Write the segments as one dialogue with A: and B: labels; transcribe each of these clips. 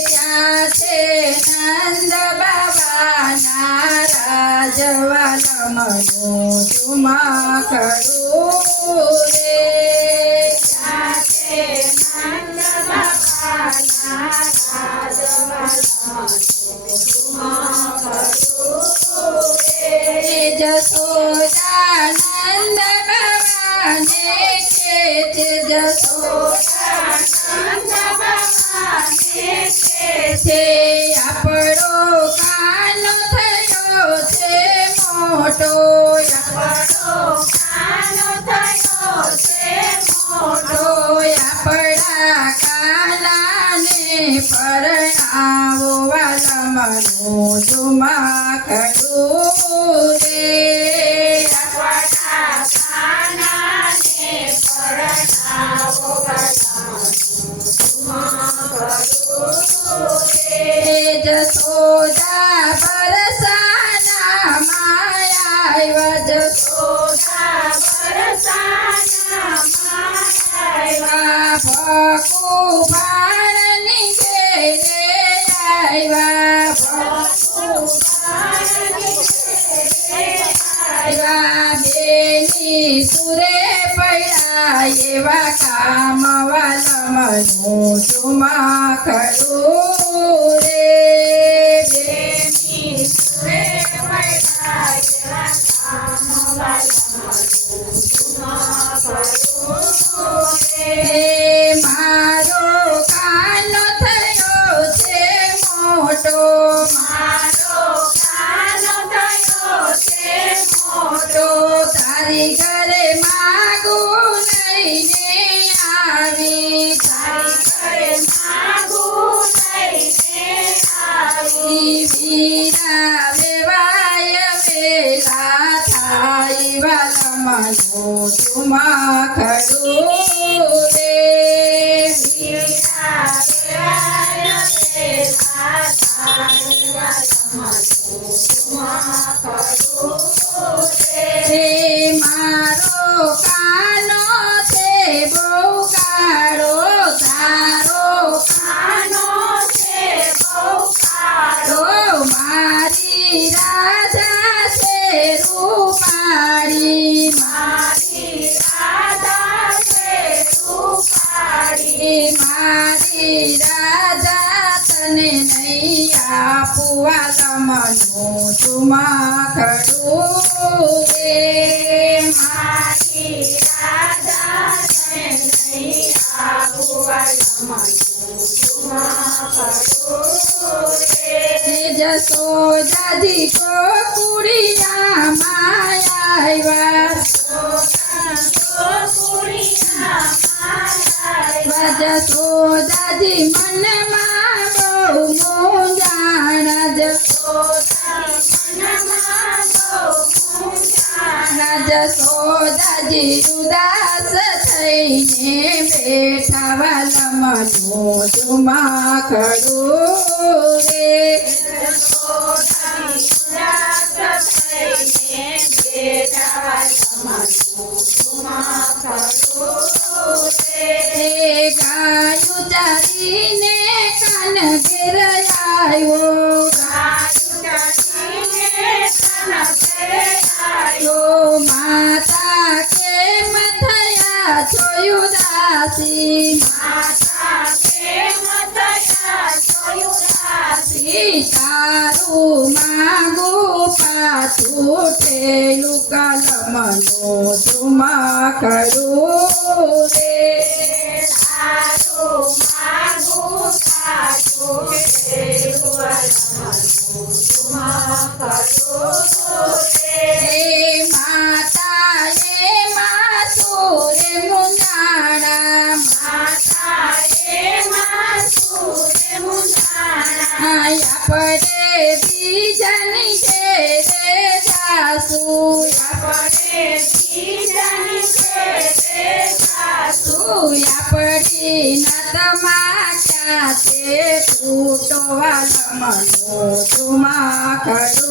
A: ત્યાં છે નંદ બાબાના રાજવાલમનું ચુમા ખરું રે ત્યાં છે કે છે તે કે છે આપણો થયો છે મોટો આપણો આપણા કાનાને પરણાવો વાલમનું જુમા ખડું રે બેની સુરે પડ્યા એવા કામ વાલમનું ચુમા કરું રે. બેની સુરે ખરું આપવા તમનું તુમા ખડું મારી રાધા નહીં આપવા તમનું ચુમા ખડું રે જસોદાજી કોકુડિયા જસોદાજી ઉદાસ થઈને બેઠા વાલમનું ચુમા ખડું રે ગાયું ચારીને કાન ઘેર આવ્યો. જોયું દાસી તારું માગું પાછું કલમનું ચુમા ખરું રે તારું માગું પાછું કલમનું ચુમા ખરું સાસુ આપણે બીજાની છે સાસુ આપણી નાતમાં ક્યાંથી તૂટવા લમણો તુમા આપણે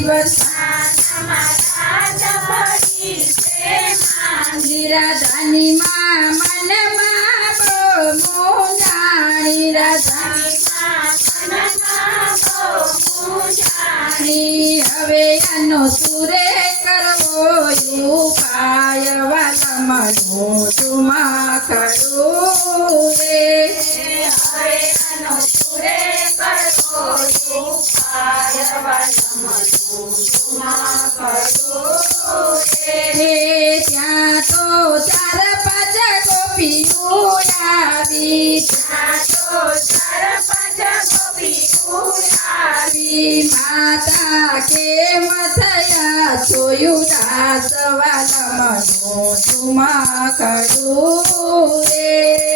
A: માંદી વરસાદ રાધાની માં મનમાં મૂંઝાણી રાધાની હવે આનો ત્યાં તો ચાર પાંચ ગોપીઓ આવી. આવી માતા કેમ થયા વાલમનો તુમા કરું રે